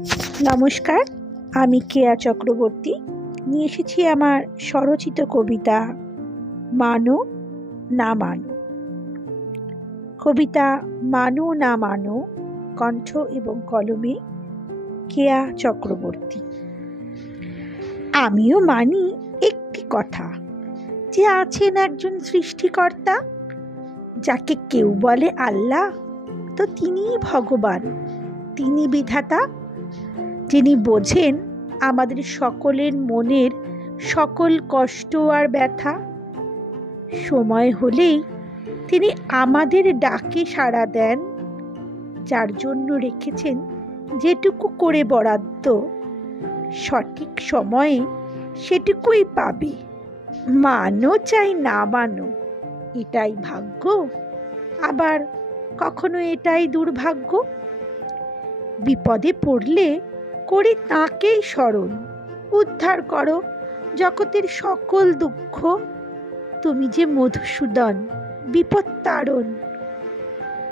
নমস্কার, আমি কেয়া চক্রবর্তী নিয়ে এসেছি আমার স্বরচিত কবিতা মানো না মানো। কবিতা মানো না মানো, কণ্ঠ এবং কলমে কেয়া চক্রবর্তী। আমিও মানি একটি কথা, যে আছেন একজন সৃষ্টিকর্তা, যাকে কেউ বলে আল্লাহ, তো তিনিই ভগবান, তিনি বিধাতা। যিনি বোঝেন আমাদের সকলের মনের সকল কষ্ট আর ব্যথা। সময় হলেই তিনি আমাদের ডাকে সাড়া দেন, যার জন্য রেখেছেন যেটুকু করে বরাদ্দ, সঠিক সময়ে সেটুকুই পাবে। মানো চাই না মানো, এটাই ভাগ্য, আবার কখনো এটাই দুর্ভাগ্য। বিপদে পড়লে করি তাঁকেই স্মরণ, উদ্ধার করো জগতের সকল দুঃখ। তুমি যে মধুসূদন, বিপদ তারণ।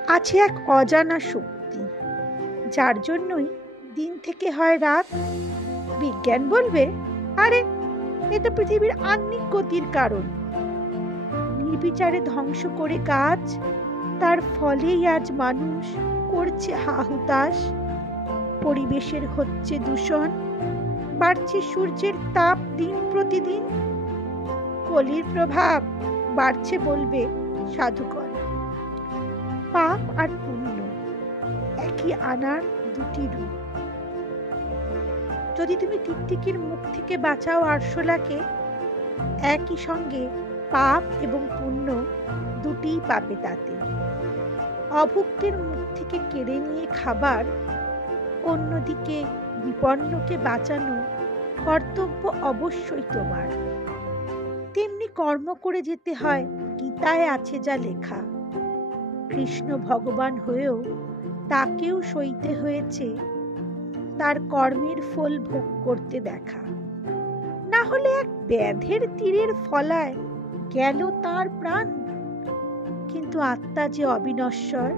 আছে এক অজানা শক্তি, যার জন্যই দিন থেকে হয় রাত। বিজ্ঞান বলবে, আরে এ তো পৃথিবীর আহ্নিক গতির কারণ। নির্বিচারে ধ্বংস করে গাছ, তার ফলেই আজ মানুষ করছে হাহুতাশ। পরিবেশের হচ্ছে দূষণ, বাড়ছে সূর্যের তাপ দিন প্রতিদিন। কলির প্রভাব বাড়ছে বলবে সাধুগণ। পাপ আর পুণ্য একই আনার দুটি রূপ। যদি তুমি টিকটিকির মুখ থেকে বাঁচাও আরশোলাকে, একই সঙ্গে পাপ এবং পুণ্য দুটিই পাবে তাতে। অভুক্তের মুখ থেকে কেড়ে নিয়ে খাবার, অন্যদিকে বিপন্নকে বাঁচানো কর্তব্য অবশ্যই তোমার। তেমনি কর্ম করে যেতে হয়, গীতায় আছে যা লেখা। কৃষ্ণ ভগবান হয়েও তাকেও সইতে হয়েছে তার কর্মের ফল ভোগ করতে দেখা। না হলে এক ব্যাধের তীরের ফলায় গেল তার প্রাণ। কিন্তু আত্মা যে অবিনশ্বর,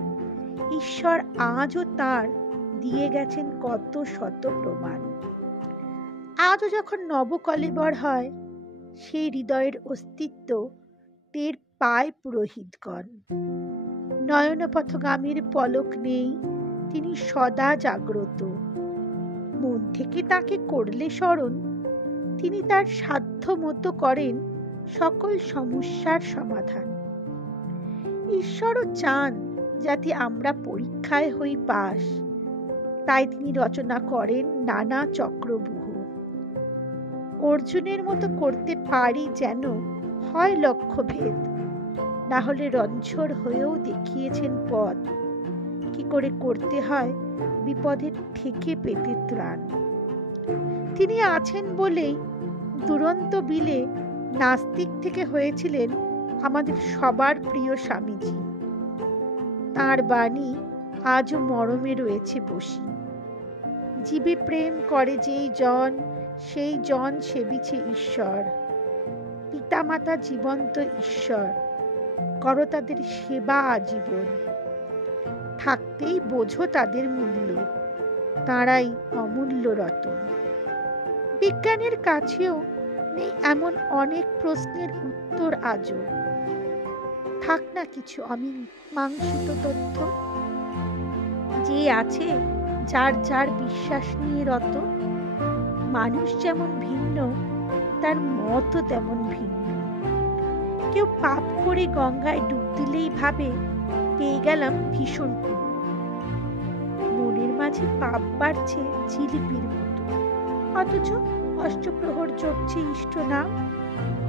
ঈশ্বর আজও তার দিয়ে গেছেন কত শত প্রমাণ। আজও যখন নবকলেবর হয়, সেই হৃদয়ের অস্তিত্ব টের পায় পুরোহিতগণ। নয়নপথগামীর পলক নেই, তিনি সদা জাগ্রত। মন থেকে তাকে করলে স্মরণ, তিনি তার সাধ্য মতো করেন সকল সমস্যার সমাধান। ঈশ্বরও চান যাতে আমরা পরীক্ষায় হই পাস, তাই তিনি রচনা করেন নানা চক্রব্যূহ। অর্জুনের মতো করতে পারি যেন হয় লক্ষ্যভেদ, না হলে রঞ্ছর হয়েও দেখিয়েছেন পথ, কি করে করতে হয় বিপদের থেকে পেতে ত্রাণ। তিনি আছেন বলেই দুরন্ত বিলে নাস্তিক থেকে হয়েছিলেন আমাদের সবার প্রিয় স্বামীজি। তাঁর বাণী আজও মরমে রয়েছে বসি। জীবে প্রেম করে যেই জন, সেই জন সেবিছে ঈশ্বর। পিতামাতা জীবন্ত ঈশ্বর, করো তাদের সেবা আজীবন। থাকতেই বোঝো তাদের মূল্য, তাঁরাই অমূল্য রতন। বিজ্ঞানের কাছেও নেই এমন অনেক প্রশ্নের উত্তর আজও। থাক না কিছু অমীমাংসিত তথ্য, যে আছে যার যার বিশ্বাস নিয়ে রত। মানুষ যেমন ভিন্ন, তার মতও তেমন ভিন্ন। কেউ পাপ করে গঙ্গায় ডুব দিলেই ভাবে পেয়ে গেলাম ভীষণ পুণ্য। মনের মাঝে পাপ বাড়ছে জিলিপির মতো, অথচ অষ্টপ্রহর জপছে ইষ্ট নাম।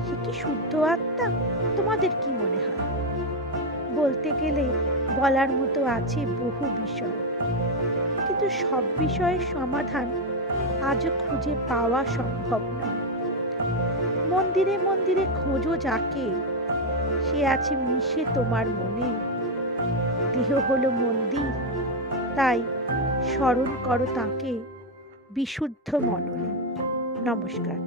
সে কি শুদ্ধ আত্মা? তোমাদের কি মনে হয়? বলতে গেলে বলার মতো আছে বহু বিষয়, কিন্তু সব বিষয়ের সমাধান আজও খুঁজে পাওয়া সম্ভব নয়। মন্দিরে মন্দিরে খোঁজো যাকে, সে আছে মিশে তোমার মনে। দেহ হলো মন্দির, তাই স্মরণ করো তাকে বিশুদ্ধ মননে। নমস্কার।